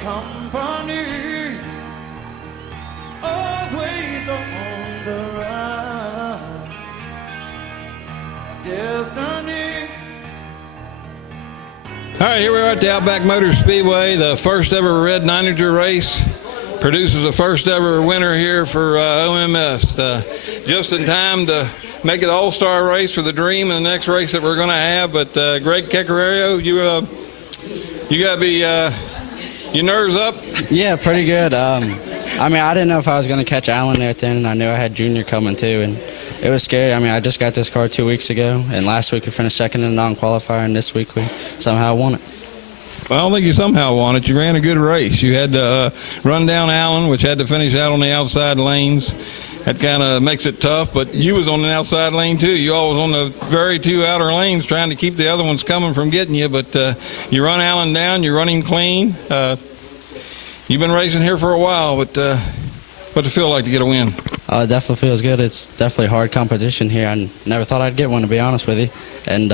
company, always on the run. Destiny. All right, here we are at the Outback Motor Speedway, the first ever Red Nininger race. Produces the first ever winner here for OMS. Just in time to make it an all-star race for the Dream and the next race that we're going to have. But Greg Kecarario, you got to be your nerves up? Yeah, pretty good. I mean, I didn't know if I was going to catch Alan there at the end, and I knew I had Junior coming too, and it was scary. I mean, I just got this car 2 weeks ago, and last week we finished second in the non-qualifier, and this week we somehow won it. Well, I don't think you somehow won it. You ran a good race. You had to run down Allen, which had to finish out on the outside lanes. That kind of makes it tough, but you was on the outside lane too. You all was on the very two outer lanes trying to keep the other ones coming from getting you, but you run Allen down, you run him clean. You've been racing here for a while, but what's it feel like to get a win? It definitely feels good. It's definitely hard competition here. I never thought I'd get one, to be honest with you. And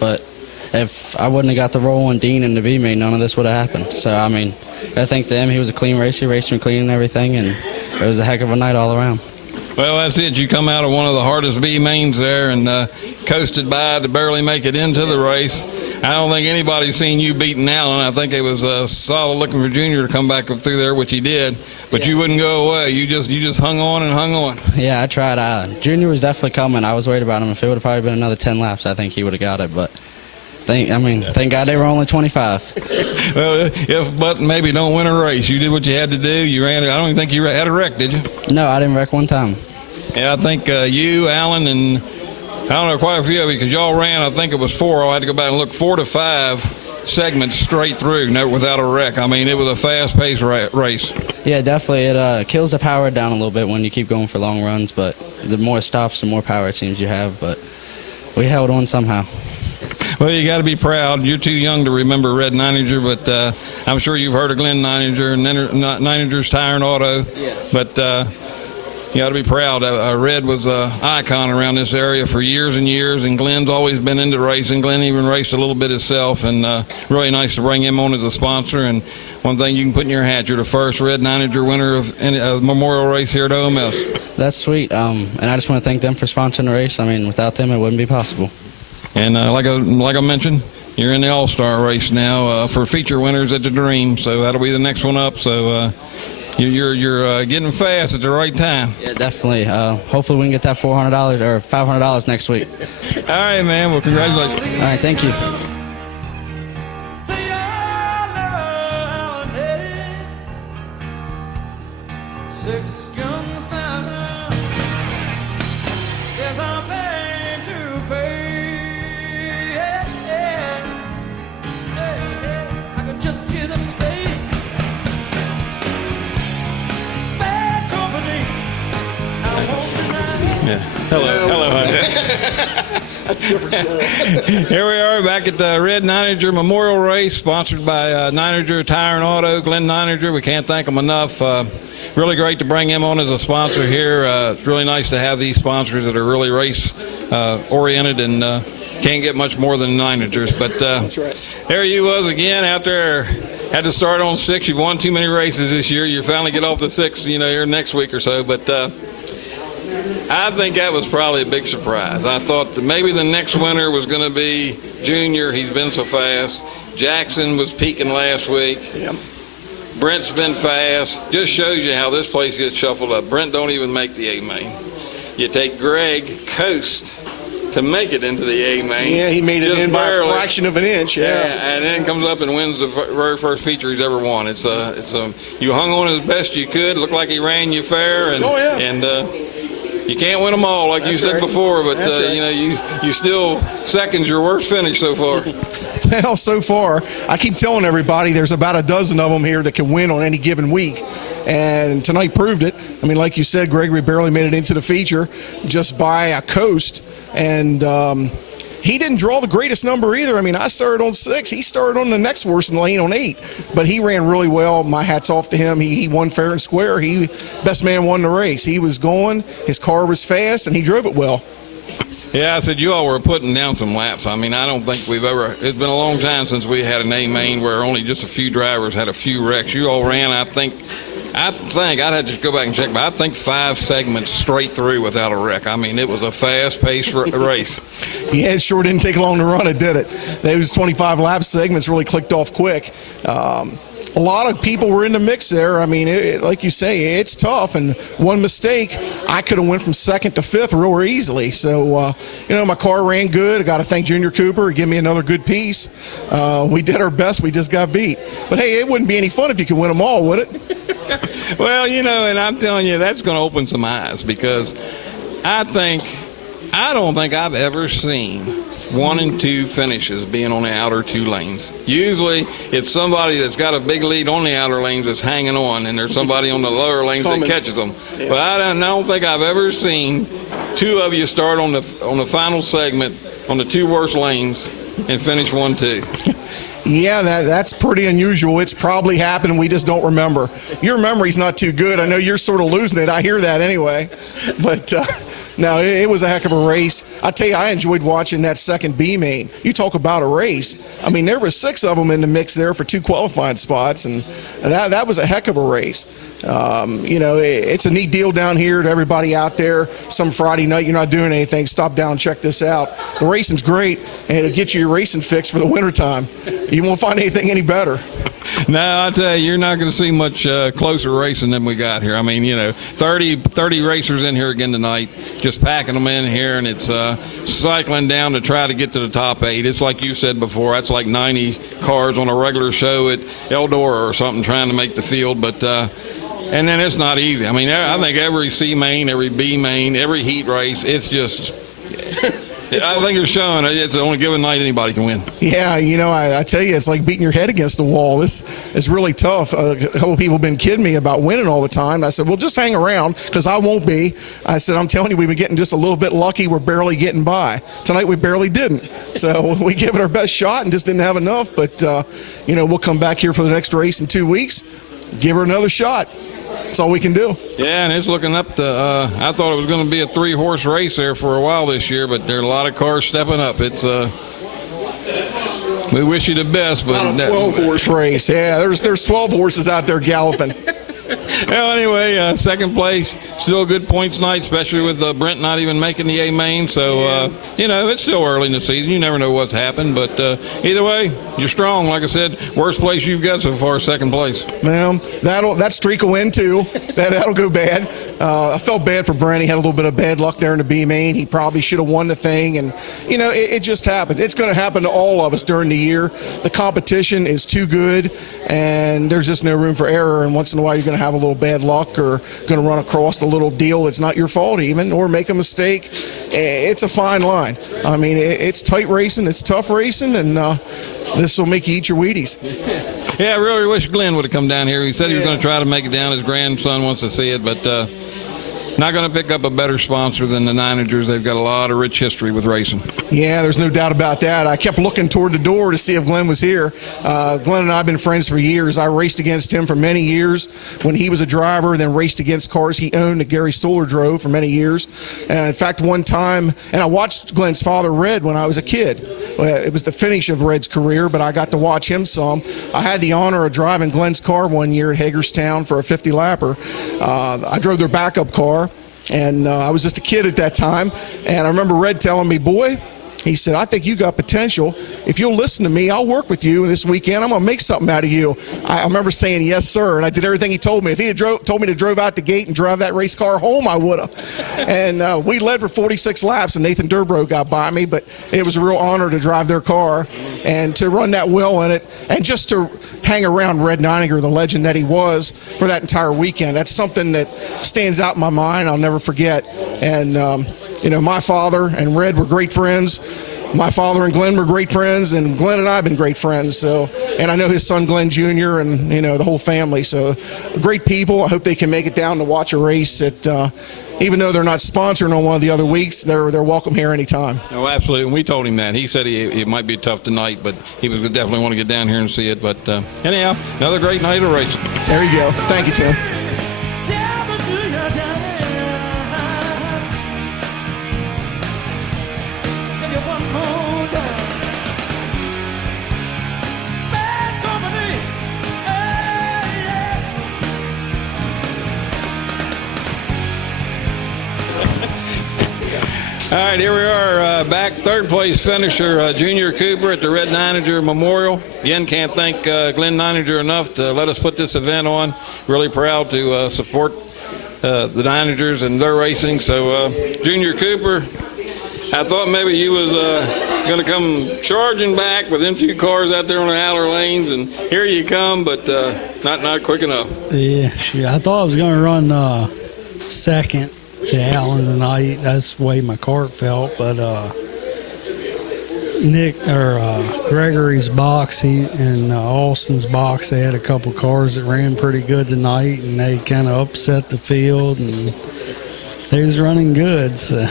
but if I wouldn't have got the roll on Dean and the B main, none of this would have happened. So, I mean, I think to him, he was a clean racer. He raced me clean and everything, and it was a heck of a night all around. Well, that's it. You come out of one of the hardest B mains there and coasted by to barely make it into the race. I don't think anybody's seen you beating Allen. I think it was solid looking for Junior to come back up through there, which he did. But you wouldn't go away. You just hung on and hung on. Yeah, I tried. Junior was definitely coming. I was worried about him. If it would have probably been another 10 laps, I think he would have got it. But thank God they were only 25. Well, but maybe don't win a race. You did what you had to do. You ran. I don't even think you had a wreck, did you? No, I didn't wreck one time. Yeah, I think you, Allen, and I don't know, quite a few of you, because y'all ran, I think it was 4. I had to go back and look, 4 to 5 segments straight through, never without a wreck. I mean, it was a fast-paced race. Yeah, definitely. It kills the power down a little bit when you keep going for long runs, but the more stops, the more power it seems you have. But we held on somehow. Well, you got to be proud. You're too young to remember Red Nininger, but I'm sure you've heard of Glenn Nininger and Nininger's Tire and Auto. Yeah. But you got to be proud. Red was an icon around this area for years and years, and Glenn's always been into racing. Glenn even raced a little bit himself, and really nice to bring him on as a sponsor. And one thing you can put in your hat, you're the first Red Nininger winner of a memorial race here at OMS. That's sweet, and I just want to thank them for sponsoring the race. I mean, without them, it wouldn't be possible. And like I mentioned, you're in the All-Star race now for feature winners at the Dream, so that'll be the next one up. So you're getting fast at the right time. Yeah, definitely. Hopefully we can get that $400 or $500 next week. All right, man. Well, congratulations. All right, thank you. Yeah. Hello, Hunter. That's a different show. Here we are back at the Red Nininger Memorial Race, sponsored by Nininger Tire and Auto, Glenn Nininger. We can't thank him enough. Really great to bring him on as a sponsor here. It's really nice to have these sponsors that are really race oriented and can't get much more than Niningers. But That's right. There you was again out there. Had to start on 6. You've won too many races this year. You finally get off the 6, here next week or so. But I think that was probably a big surprise. I thought that maybe the next winner was going to be Junior. He's been so fast. Jackson was peaking last week. Yep. Brent's been fast. Just shows you how this place gets shuffled up. Brent don't even make the A-main. You take Greg Coast to make it into the A-main. Yeah, he made it just in barely. by a fraction of an inch. Yeah. And then comes up and wins the very first feature he's ever won. You hung on as best you could. Looked like he ran you fair. And, oh, yeah. And you can't win them all, like you said right. before, but right. you still second's your worst finish so far. Well, so far, I keep telling everybody there's about a dozen of them here that can win on any given week. And tonight proved it. I mean, like you said, Gregory barely made it into the feature just by a coast. And he didn't draw the greatest number either. I mean, I started on 6. He started on the next worst lane on 8. But he ran really well. My hat's off to him. He won fair and square. Best man won the race. He was going. His car was fast, and he drove it well. Yeah, I said you all were putting down some laps. I mean, I don't think we've ever. It's been a long time since we had an A main where only just a few drivers had a few wrecks. You all ran, I think I'd have to go back and check, but I think 5 segments straight through without a wreck. I mean, it was a fast-paced race. Yeah, it sure didn't take long to run it, did it? Those 25 lap segments really clicked off quick. A lot of people were in the mix there. I mean, like you say, it's tough, and one mistake, I could have went from 2nd to 5th real easily. So, my car ran good. I got to thank Junior Cooper. He gave me another good piece. We did our best. We just got beat. But, hey, it wouldn't be any fun if you could win them all, would it? Well, and I'm telling you, that's going to open some eyes because I don't think I've ever seen 1 and 2 finishes being on the outer 2 lanes. Usually it's somebody that's got a big lead on the outer lanes that's hanging on, and there's somebody on the lower lanes that catches them. Yeah. But I don't think I've ever seen 2 of you start on the final segment on the 2 worst lanes and finish 1-2. Yeah, that's pretty unusual. It's probably happened. We just don't remember. Your memory's not too good. I know you're sort of losing it. I hear that anyway. But no, it was a heck of a race. I tell you, I enjoyed watching that second B main. You talk about a race. I mean, there were 6 of them in the mix there for 2 qualifying spots, and that was a heck of a race. It's a neat deal down here to everybody out there. Some Friday night you're not doing anything, stop down and check this out. The racing's great, and it'll get you your racing fix for the wintertime. You won't find anything any better. No, I tell you, you're not going to see much closer racing than we got here. I mean, 30 racers in here again tonight, just packing them in here, and it's cycling down to try to get to the top 8. It's like you said before, that's like 90 cars on a regular show at Eldora or something trying to make the field, but and then it's not easy. I mean, I think every C main, every B main, every heat race, it's just I think it's showing it's the only given night anybody can win. Yeah, I tell you, it's like beating your head against the wall. This is really tough. A couple of people have been kidding me about winning all the time. I said, well, just hang around because I won't be. I said, I'm telling you, we've been getting just a little bit lucky. We're barely getting by. Tonight we barely didn't. So we gave it our best shot and just didn't have enough. But, we'll come back here for the next race in 2 weeks, give her another shot. That's all we can do. Yeah, and it's looking up to, I thought it was going to be a 3-horse race there for a while this year, but there are a lot of cars stepping up. It's, we wish you the best. But not a 12-horse race. Yeah, there's 12 horses out there galloping. Well, anyway, second place, still a good points night, especially with Brent not even making the A main. So, it's still early in the season. You never know what's happened. But either way, you're strong. Like I said, worst place you've got so far is second place. Well, that streak will end too. That'll go bad. I felt bad for Brent. He had a little bit of bad luck there in the B main. He probably should have won the thing. And, it just happens. It's going to happen to all of us during the year. The competition is too good, and there's just no room for error. And once in a while, you're going to have a little bad luck or going to run across a little deal that's not your fault even, or make a mistake. It's a fine line. I mean, it's tight racing, it's tough racing, and this will make you eat your Wheaties. Yeah, I really wish Glenn would have come down here. He said he was going to try to make it down. His grandson wants to see it, but not going to pick up a better sponsor than the Ninagers. They've got a lot of rich history with racing. Yeah, there's no doubt about that. I kept looking toward the door to see if Glenn was here. Glenn and I have been friends for years. I raced against him for many years when he was a driver, then raced against cars he owned that Gary Stoller drove for many years. In fact, one time, and I watched Glenn's father, Red, when I was a kid. It was the finish of Red's career, but I got to watch him some. I had the honor of driving Glenn's car one year at Hagerstown for a 50-lapper. I drove their backup car. And I was just a kid at that time. And I remember Red telling me, boy, he said, I think you got potential. If you'll listen to me, I'll work with you this weekend. I'm going to make something out of you. I remember saying, yes, sir. And I did everything he told me. If he had told me to drive out the gate and drive that race car home, I would have. And we led for 46 laps, and Nathan Durbrow got by me. But it was a real honor to drive their car and to run that well in it. And just to hang around Red Nininger, the legend that he was, for that entire weekend. That's something that stands out in my mind. I'll never forget. And, my father and Red were great friends. My father and Glenn were great friends, and Glenn and I have been great friends. So, and I know his son Glenn Jr. and the whole family. So, great people. I hope they can make it down to watch a race. Even though they're not sponsoring on one of the other weeks, they're welcome here anytime. Oh, absolutely. And we told him that. He said it might be tough tonight, but he was definitely want to get down here and see it. But anyhow, another great night of racing. There you go. Thank you, Tim. right, here we are back. Third place finisher, Junior Cooper at the Red Nininger Memorial. Again, can't thank Glenn Nininger enough to let us put this event on. Really proud to support the Niningers and their racing. So, Junior Cooper, I thought maybe you was going to come charging back with them two cars out there on the outer lanes, and here you come, but not quick enough. Yeah, I thought I was going to run second to Allen tonight. That's the way my cart felt, but Gregory's box and Austin's box, they had a couple cars that ran pretty good tonight, and they kind of upset the field, and they was running good. So.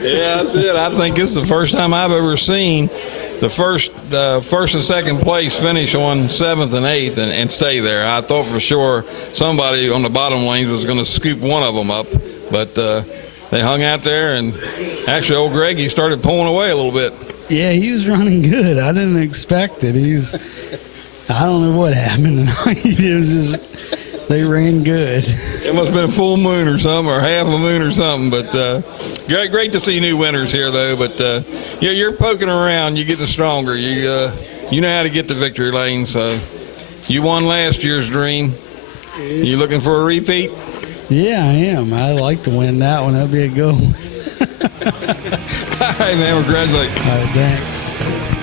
Yeah, that's it. I think this is the first time I've ever seen the first and second place finish on 7th and 8th and stay there. I thought for sure somebody on the bottom lanes was going to scoop one of them up, but they hung out there, and actually old Greggy started pulling away a little bit. Yeah, he was running good. I didn't expect it. I don't know what happened tonight. It was just, they ran good. It must have been a full moon or something, or half a moon or something. But great to see new winners here, though. But yeah, you're poking around, you get the stronger. You know how to get to victory lane. So you won last year's dream. You looking for a repeat? Yeah, I am. I'd like to win that one. That'd be a good one. All right, man. Congratulations. All right, thanks.